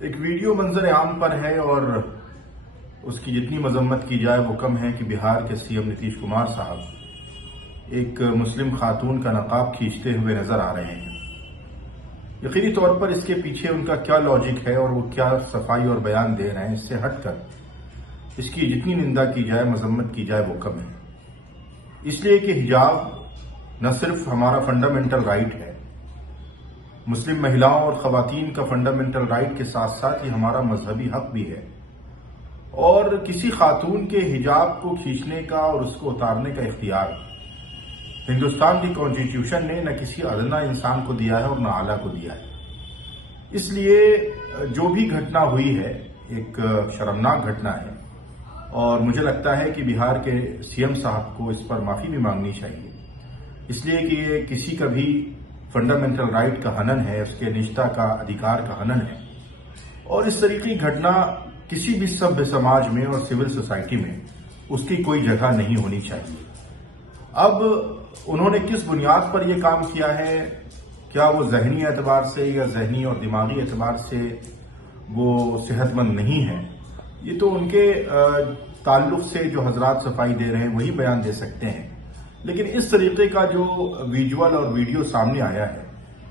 ایک ویڈیو منظر عام پر ہے اور اس کی جتنی مذمت کی جائے وہ کم ہے کہ بہار کے سی ایم نتیش کمار صاحب ایک مسلم خاتون کا نقاب کھینچتے ہوئے نظر آ رہے ہیں۔ یقینی طور پر اس کے پیچھے ان کا کیا لاجک ہے اور وہ کیا صفائی اور بیان دے رہے ہیں، اس سے ہٹ کر اس کی جتنی نندا کی جائے، مذمت کی جائے وہ کم ہے۔ اس لیے کہ حجاب نہ صرف ہمارا فنڈامنٹل رائٹ ہے، مسلم مہیلاؤں اور خواتین کا فنڈامنٹل رائٹ کے ساتھ ساتھ یہ ہمارا مذہبی حق بھی ہے، اور کسی خاتون کے حجاب کو کھینچنے کا اور اس کو اتارنے کا اختیار ہندوستان کی کانسٹیٹیوشن نے نہ کسی ادنا انسان کو دیا ہے اور نہ اعلیٰ کو دیا ہے۔ اس لیے جو بھی گھٹنا ہوئی ہے ایک شرمناک گھٹنا ہے، اور مجھے لگتا ہے کہ بہار کے سی ایم صاحب کو اس پر معافی بھی مانگنی چاہیے، اس لیے کہ یہ کسی کا بھی فنڈامنٹل رائٹ کا ہنن ہے، اس کے نجتا کا ادھیکار کا ہنن ہے، اور اس طریقے کی گھٹنا کسی بھی سبھی سماج میں اور سول سوسائٹی میں اس کی کوئی جگہ نہیں ہونی چاہیے۔ اب انہوں نے کس بنیاد پر یہ کام کیا ہے، کیا وہ ذہنی اعتبار سے یا ذہنی اور دماغی اعتبار سے وہ صحت مند نہیں ہے، یہ تو ان کے تعلق سے جو حضرات صفائی دے رہے ہیں وہی بیان دے سکتے ہیں، لیکن اس طریقے کا جو ویژول اور ویڈیو سامنے آیا ہے،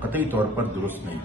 قطعی طور پر درست نہیں۔